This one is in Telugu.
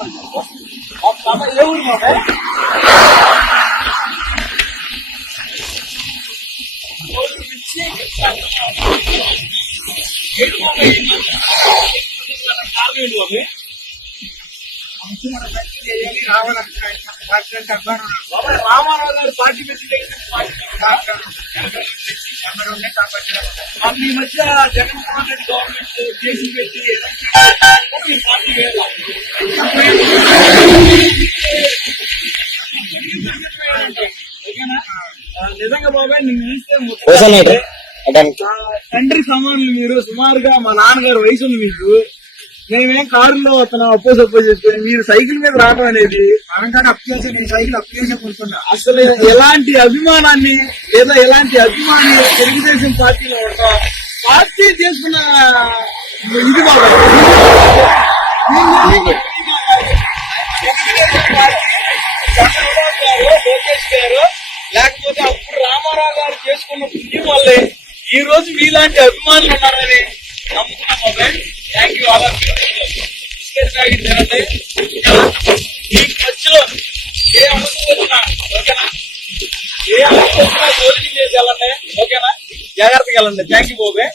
ఏ ఊరు బాబాయ్? రామారావు గారు పార్టీ పెట్టి ఈ మధ్య జగన్మోహన్ రెడ్డి గవర్నమెంట్ చేసి పెట్టి పార్టీ వేయాలి. నిజంగా బాబాయ్ నిన్ను చూస్తే తండ్రి సమానులు మీరు. సుమారుగా మా నాన్నగారు వయసు ఉంది మీకు. మేమేం కారులో అతను అప్పో చేసుకుని మీరు సైకిల్ మీద రావడం అనేది సైకిల్ అప్పు కొనుక్కున్నా. అసలు ఎలాంటి అభిమానాన్ని లేదా ఎలాంటి అభిమాని తెలుగుదేశం పార్టీలో ఉంటాం. పార్టీ చేసుకున్న ఇది బాగా చంద్రబాబు గారు, లోకేష్ గారు, లేకపోతే అప్పుడు రామారావు గారు చేసుకున్న పుణ్యం వల్లే ఈ రోజు మీలాంటి అభిమానులు ఉన్నారని నమ్ముకున్నాం బాబాయ్. Thank you all of you. Biscuit packet తినండి. మీకు మధ్యలో ఏ అవసరం వచ్చినా ఓకేనా, ఏ అవసరం వచ్చినా భోజనం చేసి వెళ్ళండి ఓకేనా, జాగ్రత్తగా వెళ్ళండి. థ్యాంక్ యూ బాబాయ్.